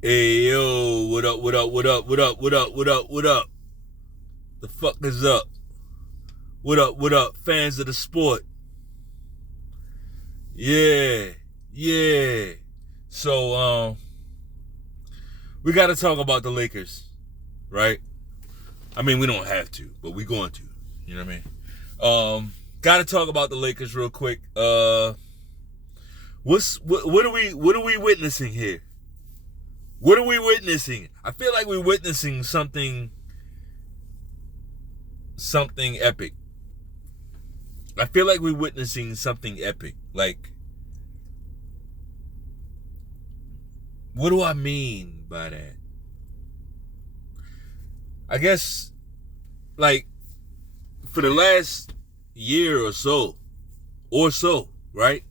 Hey yo, what up, what up, what up, what up, what up, what up, what up? The fuck is up? What up, fans of the sport? Yeah, yeah. So we gotta talk about the Lakers, right? I mean we don't have to, but we going to. You know what I mean? Gotta talk about the Lakers real quick. What are we witnessing here? What are we witnessing? I feel like we're witnessing something epic. I feel like we're witnessing something epic. Like, what do I mean by that? I guess, like, for the last year or so, right?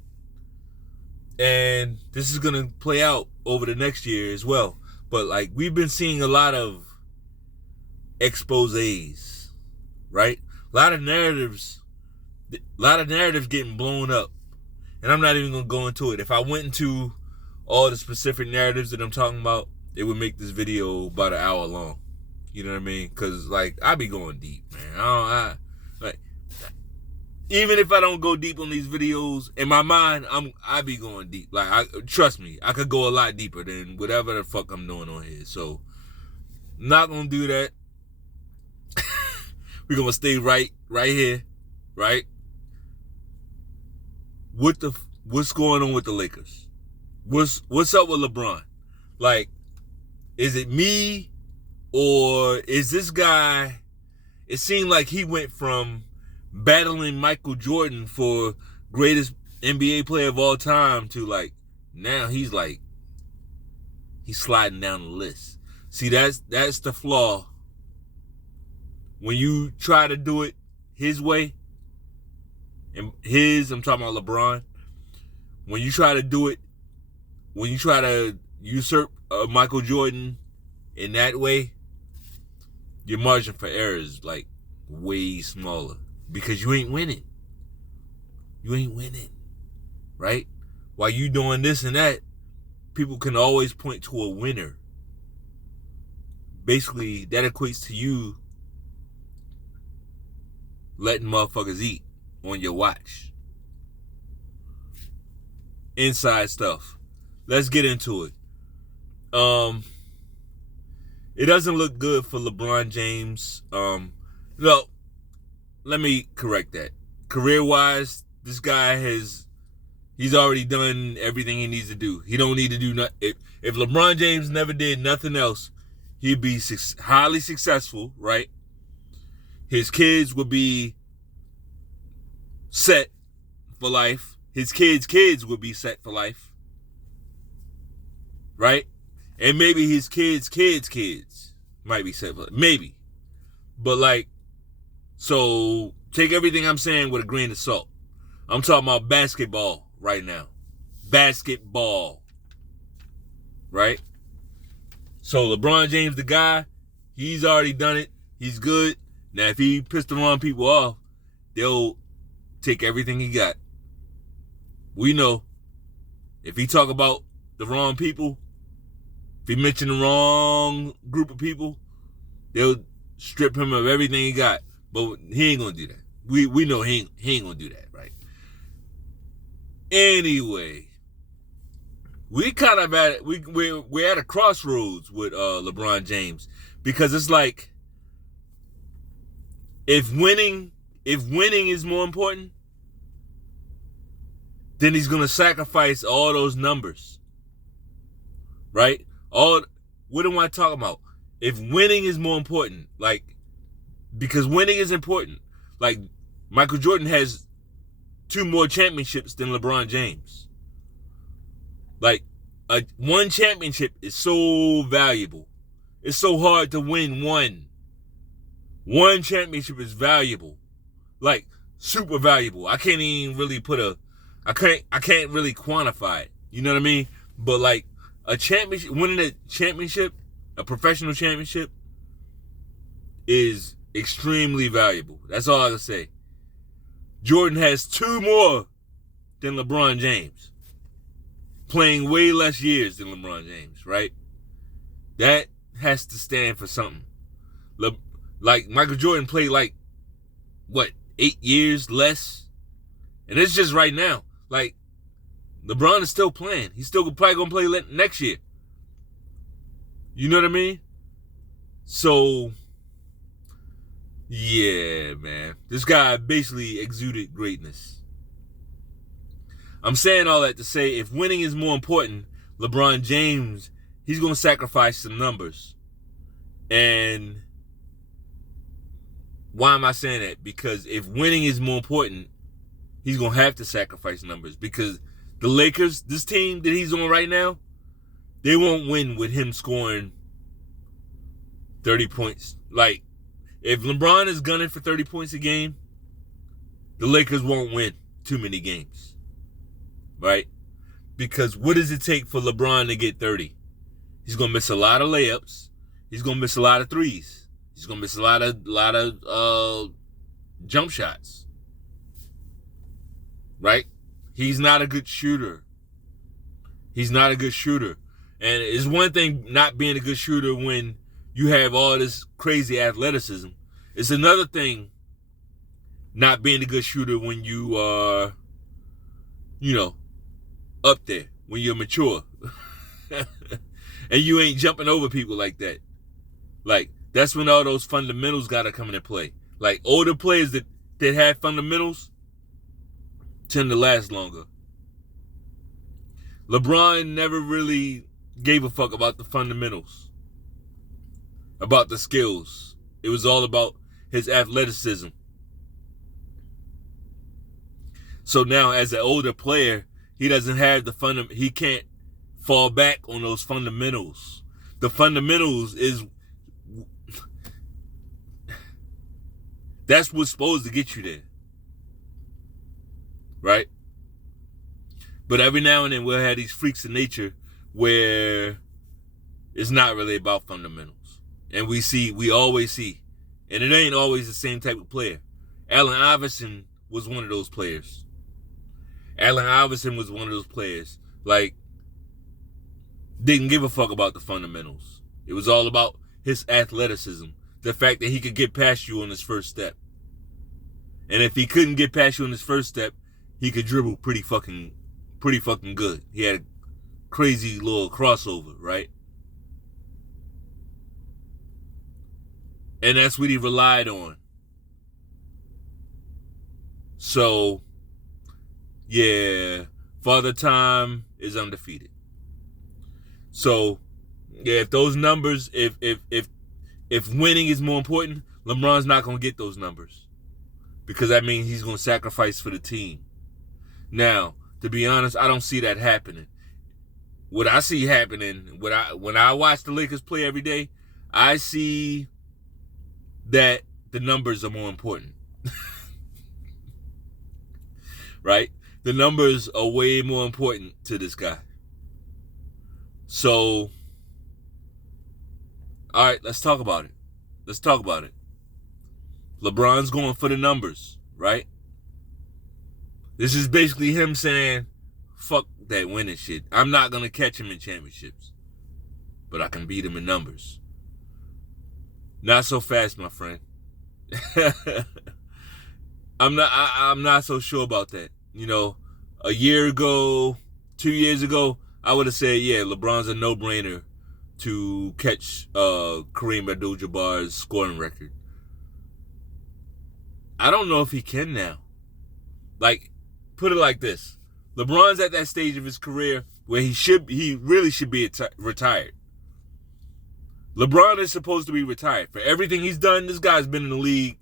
And this is gonna play out over the next year as well. But like, we've been seeing a lot of exposés, right? A lot of narratives getting blown up. And I'm not even gonna go into it. If I went into all the specific narratives that I'm talking about, it would make this video about an hour long. You know what I mean? Cause like I be going deep, man. Like even if I don't go deep on these videos, in my mind, I be going deep. Like trust me, I could go a lot deeper than whatever the fuck I'm doing on here. So I'm not gonna do that. We're gonna stay right here, right? What's going on with the Lakers? What's up with LeBron? Like, is it me or is this guy? It seemed like he went from battling Michael Jordan for greatest NBA player of all time to like now he's sliding down the list. See, that's the flaw. When you try to do it his way, and I'm talking about LeBron. When you try to usurp Michael Jordan in that way, your margin for error is like way smaller because you ain't winning. You ain't winning, right? While you doing this and that, people can always point to a winner. Basically, that equates to you letting motherfuckers eat on your watch. Inside stuff. Let's get into it. It doesn't look good for LeBron James. No, let me correct that. Career-wise, this guy he's already done everything he needs to do. He don't need to do nothing. If LeBron James never did nothing else, he'd be highly successful, right? His kids would be set for life. His kids would be set for life, right? And maybe his kids might be set for life. Maybe. But like, so take everything I'm saying with a grain of salt. I'm talking about basketball right now. Basketball. Right? So LeBron James, the guy, he's already done it. He's good. Now, if he pissed the wrong people off, they'll take everything he got. We know if he talk about the wrong people, if he mention the wrong group of people, they'll strip him of everything he got. But he ain't gonna do that. We know he ain't gonna do that, right? Anyway, we kind of we're at a crossroads with LeBron James because it's like if winning is more important, then he's gonna sacrifice all those numbers, right? What am I talking about? If winning is more important, like because winning is important, like Michael Jordan has 2 more championships than LeBron James. Like one championship is so valuable. It's so hard to win one. One championship is valuable, like super valuable. I can't even really I can't really quantify it. You know what I mean? But like winning a championship, a professional championship, is extremely valuable. That's all I can say. Jordan has 2 more than LeBron James, playing way less years than LeBron James, right? That has to stand for something. Like Michael Jordan played like, what, 8 years less? And it's just right now. Like, LeBron is still playing. He's still probably going to play next year. You know what I mean? So, yeah, man. This guy basically exuded greatness. I'm saying all that to say, if winning is more important, LeBron James, he's going to sacrifice some numbers. And why am I saying that? Because if winning is more important, he's going to have to sacrifice numbers. Because the Lakers, this team that he's on right now, they won't win with him scoring 30 points. Like, if LeBron is gunning for 30 points a game, the Lakers won't win too many games. Right? Because what does it take for LeBron to get 30? He's going to miss a lot of layups. He's going to miss a lot of threes. He's going to miss a lot of jump shots. Right? He's not a good shooter. He's not a good shooter. And it's one thing not being a good shooter when you have all this crazy athleticism. It's another thing not being a good shooter when you are, up there, when you're mature. And you ain't jumping over people like that. Like, that's when all those fundamentals got to come into play. Like, older players that have fundamentals tend to last longer. LeBron never really gave a fuck about the fundamentals, about the skills. It was all about his athleticism. So now, as an older player, he doesn't have he can't fall back on those fundamentals. The fundamentals is, that's what's supposed to get you there. Right? But every now and then we'll have these freaks of nature where it's not really about fundamentals. And we always see, and it ain't always the same type of player. Allen Iverson was one of those players. Like, didn't give a fuck about the fundamentals. It was all about his athleticism. The fact that he could get past you on his first step. And if he couldn't get past you on his first step, he could dribble pretty fucking good. He had a crazy little crossover, right? And that's what he relied on. So, yeah, Father Time is undefeated. So, yeah, if those numbers, if winning is more important, LeBron's not going to get those numbers. Because that means he's going to sacrifice for the team. Now, to be honest, I don't see that happening. What I see happening, when I watch the Lakers play every day, I see that the numbers are more important. Right? The numbers are way more important to this guy. So, all right, let's talk about it. LeBron's going for the numbers, right? This is basically him saying, fuck that winning shit. I'm not going to catch him in championships, but I can beat him in numbers. Not so fast, my friend. I'm not so sure about that. A year ago, 2 years ago, I would have said, yeah, LeBron's a no-brainer to catch Kareem Abdul-Jabbar's scoring record. I don't know if he can now. Like, put it like this. LeBron's at that stage of his career where he really should be retired. LeBron is supposed to be retired. For everything he's done, this guy's been in the league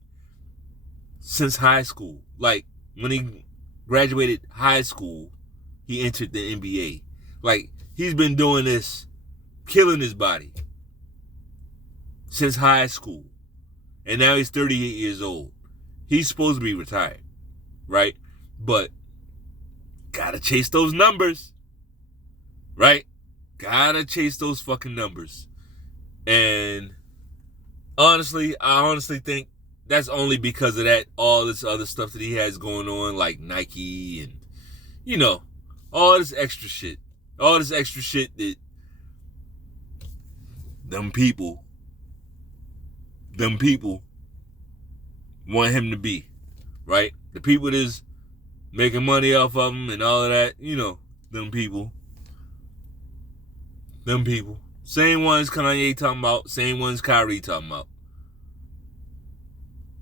since high school. Like, when he graduated high school, he entered the NBA. Like, he's been doing this, killing his body since high school. And now he's 38 years old. He's supposed to be retired, right? But gotta chase those numbers, right? Gotta chase those fucking numbers. And I honestly think that's only because of that, all this other stuff that he has going on, like Nike and, all this extra shit. All this extra shit that them people want him to be, right? The people that's making money off of him and all of that, them people. Same ones Kanye talking about, same ones Kyrie talking about.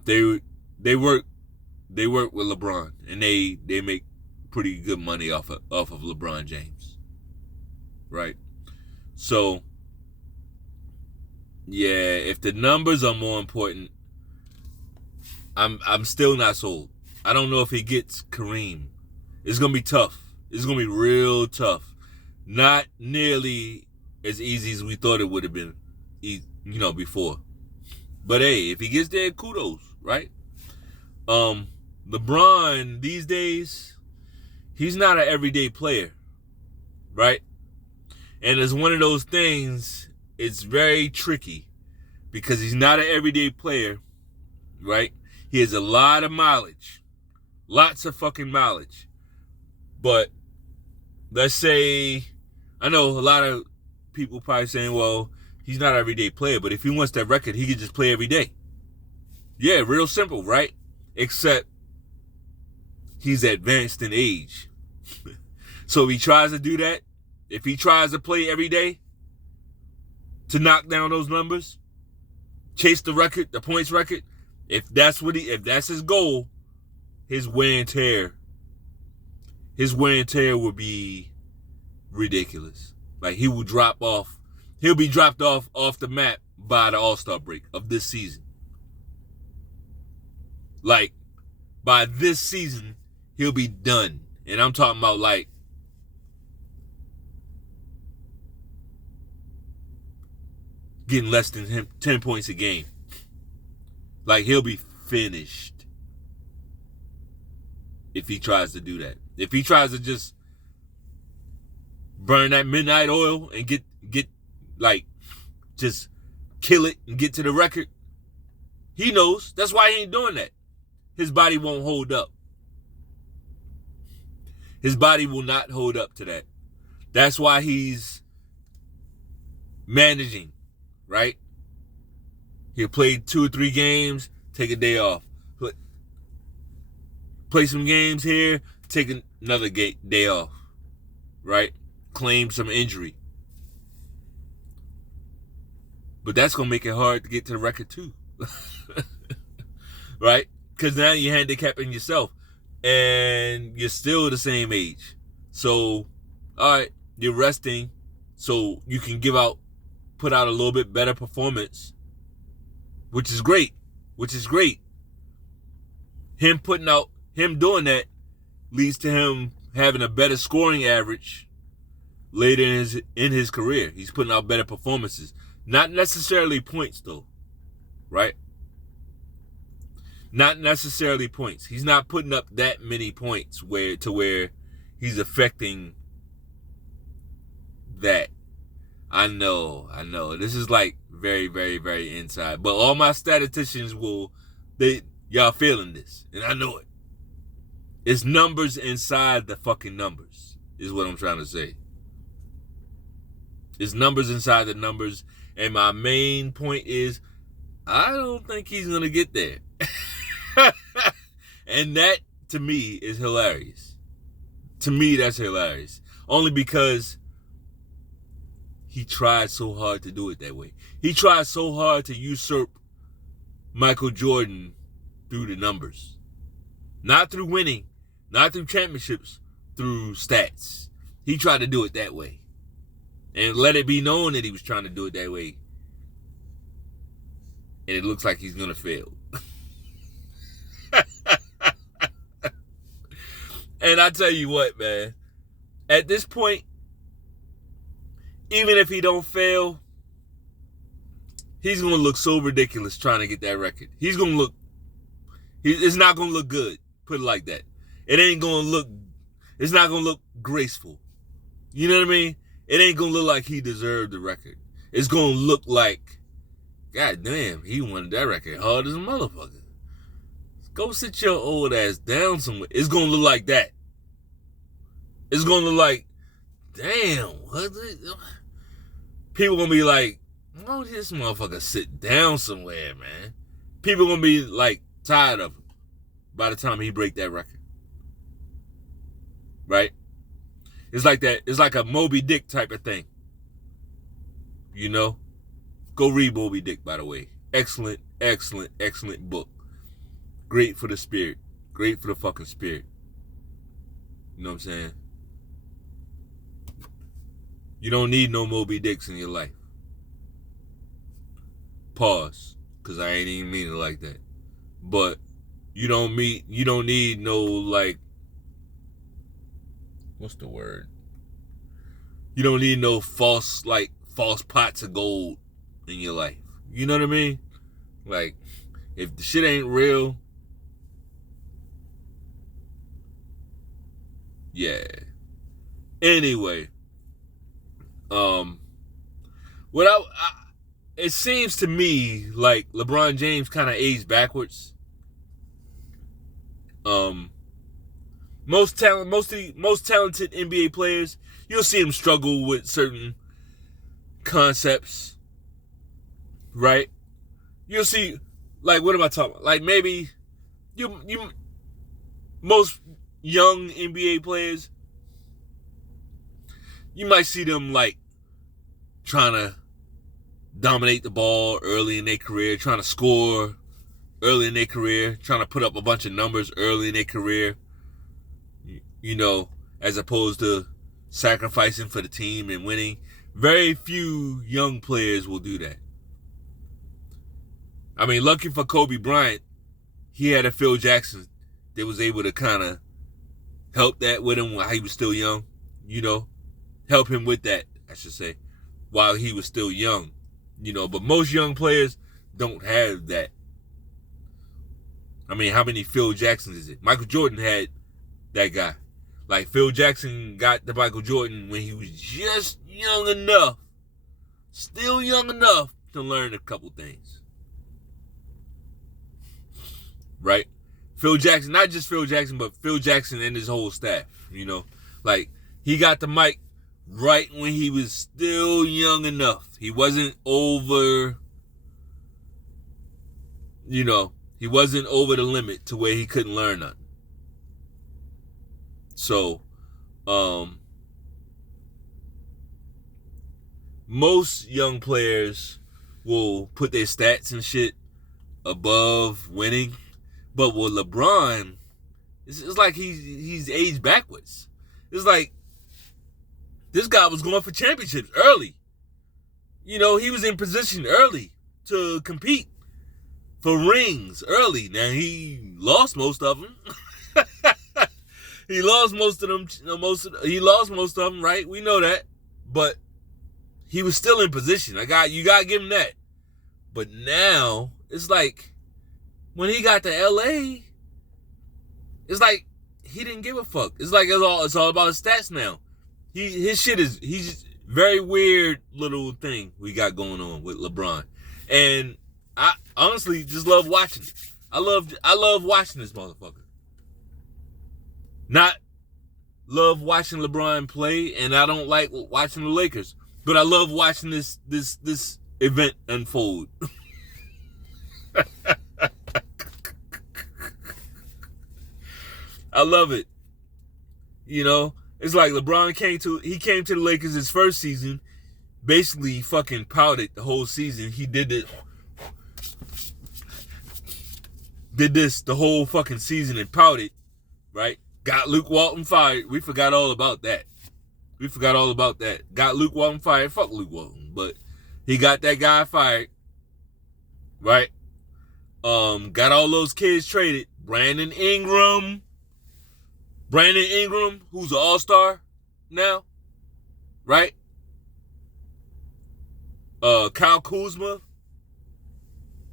They work with LeBron, and they make pretty good money off of LeBron James, right? So yeah, if the numbers are more important, I'm still not sold. I don't know if he gets Kareem. It's gonna be tough. It's gonna be real tough. Not nearly as easy as we thought it would have been, before. But hey, if he gets there, kudos, right? LeBron these days, he's not an everyday player, right? And it's one of those things, it's very tricky because he's not an everyday player, right? He has a lot of mileage, lots of fucking mileage. But let's say, I know a lot of people probably saying, well, he's not an everyday player, but if he wants that record, he could just play every day. Yeah, real simple, right? Except he's advanced in age. So if he tries to do that, if he tries to play every day to knock down those numbers, chase the record, the points record, if that's his goal, his wear and tear would be ridiculous. Like he will drop off. He'll be dropped off the map by the All-Star break of this season. Like by this season, he'll be done. And I'm talking about like getting less than 10 points a game. Like he'll be finished if he tries to do that. If he tries to just burn that midnight oil and get like just kill it and get to the record, he knows. That's why he ain't doing that. His body won't hold up. His body will not hold up to that. That's why he's managing, right? He'll play 2 or 3 games, take a day off. Play some games here, take another day off, right? Claim some injury. But that's going to make it hard to get to the record too. Right? Because now you're handicapping yourself. And you're still the same age. So, all right, you're resting so you can put out a little bit better performance. Which is great. Him doing that leads to him having a better scoring average later in his career. He's putting out better performances. Not necessarily points, though. Right? Not necessarily points. He's not putting up that many points where he's affecting that. I know. This is like very, very, very inside. But all my statisticians y'all feeling this. And I know it. It's numbers inside the fucking numbers, is what I'm trying to say. It's numbers inside the numbers. And my main point is, I don't think he's going to get there. And that, to me, is hilarious. To me, that's hilarious. Only because he tried so hard to do it that way. He tried so hard to usurp Michael Jordan through the numbers. Not through winning, not through championships, through stats. He tried to do it that way. And let it be known that he was trying to do it that way. And it looks like he's going to fail. And I tell you what, man. At this point, even if he don't fail, he's going to look so ridiculous trying to get that record. It's not going to look good, put it like that. It's not going to look graceful. You know what I mean? It ain't going to look like he deserved the record. It's going to look like, God damn, he wanted that record hard as a motherfucker. Go sit your old ass down somewhere. It's going to look like that. It's going to look like, damn, what? People going to be like, Oh, this motherfucker sit down somewhere, man. People gonna be like tired of him by the time he break that record. Right? It's like that. It's like a Moby Dick type of thing. You know? Go read Moby Dick, by the way. Excellent, excellent, excellent book. Great for the spirit. Great for the fucking spirit. You know what I'm saying? You don't need no Moby Dicks in your life. Pause. Because I ain't even mean it like that. But you don't need no, like, what's the word? You don't need no false pots of gold in your life. You know what I mean? Like, if the shit ain't real, yeah. Anyway, it seems to me like LeBron James kind of aged backwards. Most talented NBA players, you'll see them struggle with certain concepts, right? You'll see, like, what am I talking about? Like, maybe most young NBA players, you might see them like trying to dominate the ball early in their career, trying to score early in their career, trying to put up a bunch of numbers early in their career, you know, as opposed to sacrificing for the team and winning. Very few young players will do that. I mean, lucky for Kobe Bryant, he had a Phil Jackson that was able to kind of help that with him while he was still young, you know, help him with that, I should say, while he was still young, you know. But most young players don't have that. I mean, how many Phil Jacksons is it? Michael Jordan had that guy. Like, Phil Jackson got to Michael Jordan when he was just young enough, still young enough to learn a couple things. Right? Phil Jackson, not just Phil Jackson, but Phil Jackson and his whole staff, you know. Like, he got the mic right when he was still young enough. He wasn't over, you know, he wasn't over the limit to where he couldn't learn nothing. So, most young players will put their stats and shit above winning. But with LeBron, it's like he's aged backwards. It's like this guy was going for championships early. You know, he was in position early to compete for rings early. Now, he lost most of them. He lost most of them. He lost most of them, right? We know that. But he was still in position. You gotta give him that. But now, it's like, when he got to LA, it's like he didn't give a fuck. It's like it's all about his stats now. He's very weird little thing we got going on with LeBron. And I honestly just love watching it. I love watching this motherfucker. Not love watching LeBron play, and I don't like watching the Lakers, but I love watching this event unfold. I love it. You know, it's like LeBron came to the Lakers his first season, basically fucking pouted the whole season. He did this the whole fucking season and pouted, right? Got Luke Walton fired. We forgot all about that. Got Luke Walton fired. Fuck Luke Walton, but he got that guy fired, right? Got all those kids traded. Brandon Ingram, who's an all-star now, right? Kyle Kuzma,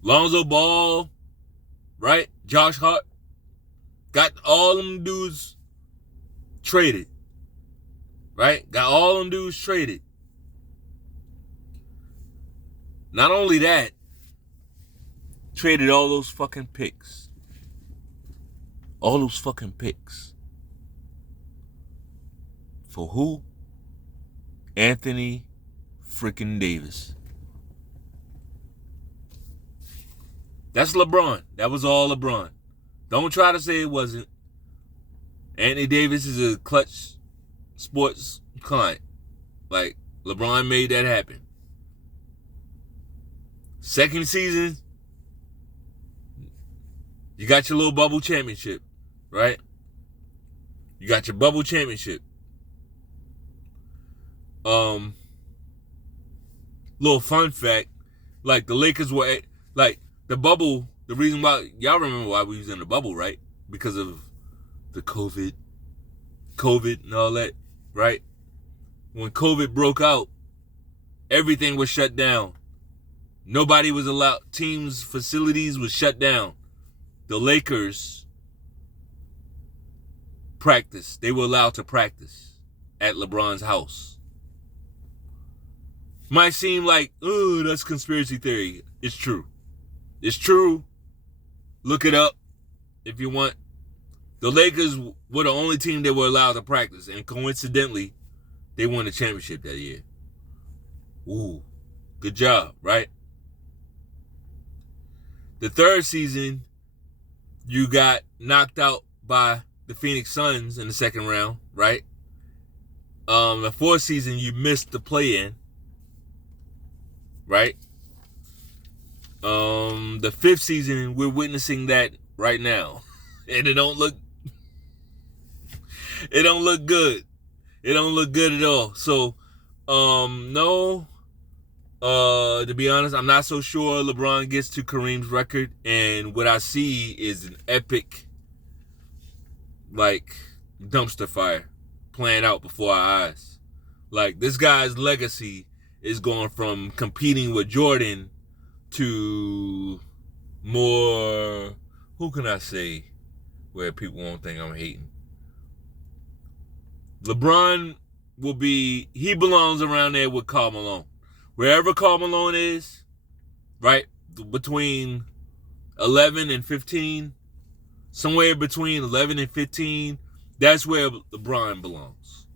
Lonzo Ball, right? Josh Hart. Got all them dudes traded, right? Got all them dudes traded. Not only that, traded all those fucking picks. All those fucking picks. For who? Anthony freaking Davis. That's LeBron. That was all LeBron. Don't try to say it wasn't. Anthony Davis is a clutch sports client. Like, LeBron made that happen. Second season, you got your little bubble championship, right? You got your bubble championship. Little fun fact, like the Lakers were like the bubble. The reason why y'all remember why we was in the bubble, right? Because of the COVID and all that, right? When COVID broke out, everything was shut down. Nobody was allowed. Teams' facilities was shut down. The Lakers practiced. They were allowed to practice at LeBron's house. Might seem like, oh, that's conspiracy theory. It's true. It's true. Look it up if you want. The Lakers were the only team that were allowed to practice, and coincidentally, they won the championship that year. Ooh, good job, right? The third season, you got knocked out by the Phoenix Suns in the second round, right? The fourth season, you missed the play-in, right? The fifth season, we're witnessing that right now, and it don't look good. It don't look good at all. So, no. To be honest, I'm not so sure LeBron gets to Kareem's record, and what I see is an epic, like, dumpster fire playing out before our eyes. Like, this guy's legacy is going from competing with Jordan to more, who can I say where people won't think I'm hating? LeBron he belongs around there with Karl Malone. Wherever Karl Malone is, right, between 11 and 15, somewhere between 11 and 15, that's where LeBron belongs,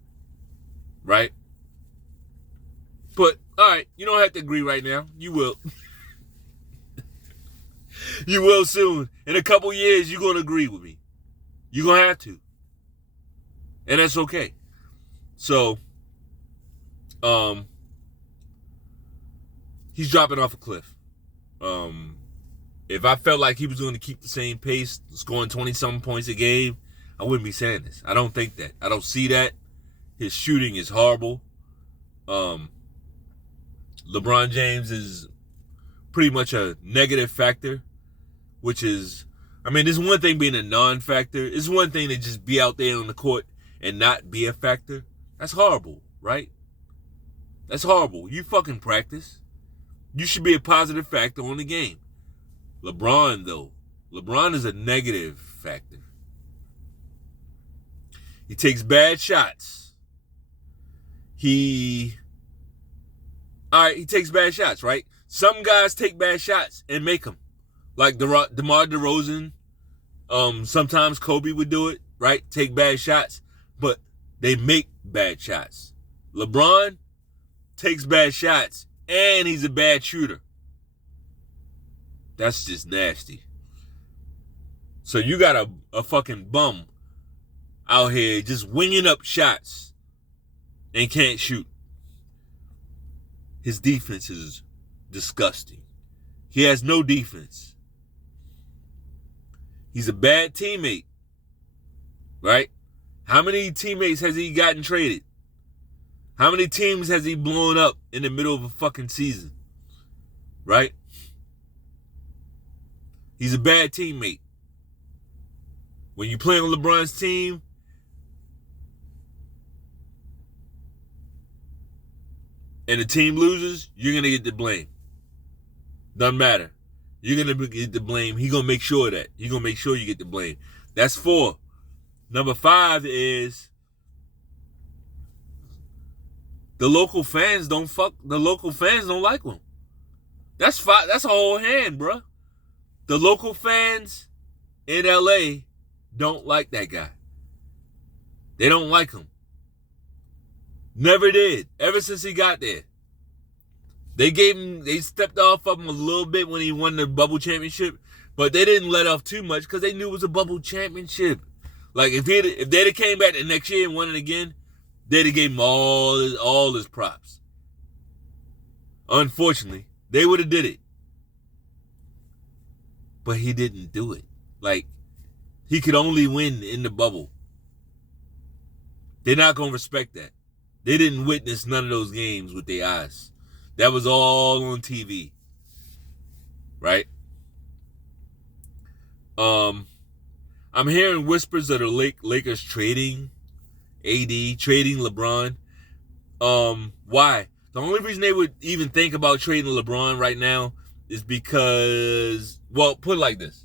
right? But, all right, you don't have to agree right now. You will. You will soon. In a couple years, you're going to agree with me. You're going to have to. And that's okay. So, he's dropping off a cliff. If I felt like he was going to keep the same pace, scoring 20-something points a game, I wouldn't be saying this. I don't think that. I don't see that. His shooting is horrible. LeBron James is pretty much a negative factor, which is, I mean, there's one thing being a non-factor. It's one thing to just be out there on the court and not be a factor. That's horrible, right? That's horrible. You fucking practice. You should be a positive factor on the game. LeBron, though. LeBron is a negative factor. He takes bad shots. He takes bad shots, right? Some guys take bad shots and make them. Like DeMar DeRozan. Sometimes Kobe would do it, right? Take bad shots, but they make bad shots. LeBron takes bad shots, and he's a bad shooter. That's just nasty. So you got a fucking bum out here just winging up shots and can't shoot. His defense is disgusting. He has no defense. He's a bad teammate, right? How many teammates has he gotten traded? How many teams has he blown up in the middle of a fucking season? Right? He's a bad teammate. When you play on LeBron's team, and the team loses, you're going to get the blame. Doesn't matter. You're going to get the blame. He's going to make sure of that. He's going to make sure you get the blame. That's 4. Number 5 is the local fans don't like him. That's 5. That's a whole hand, bro. The local fans in LA don't like that guy. They don't like him. Never did. Ever since he got there. They stepped off of him a little bit when he won the bubble championship, But they didn't let off too much because they knew it was a bubble championship. Like, if they'd have came back the next year and won it again, they'd have gave him all his props. Unfortunately, they would have did it. But he didn't do it. Like, he could only win in the bubble. They're not going to respect that. They didn't witness none of those games with their eyes. That was all on TV. Right? I'm hearing whispers of the Lakers trading AD, trading LeBron. Why? The only reason they would even think about trading LeBron right now is because, well, put it like this.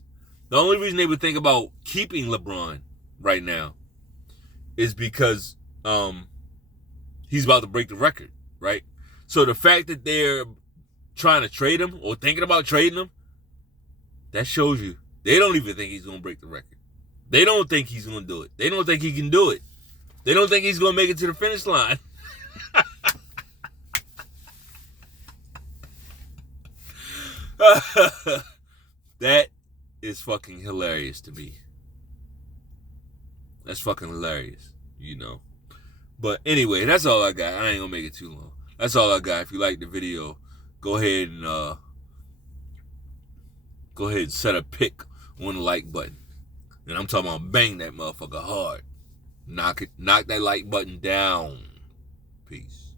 The only reason they would think about keeping LeBron right now is because he's about to break the record, right? So the fact that they're trying to trade him or thinking about trading him, that shows you they don't even think he's going to break the record. They don't think he's going to do it. They don't think he can do it. They don't think he's going to make it to the finish line. That is fucking hilarious to me. That's fucking hilarious, you know. But anyway, that's all I got. I ain't gonna make it too long. That's all I got. If you like the video, go ahead and set a pick on the like button. And I'm talking about bang that motherfucker hard. Knock that like button down. Peace.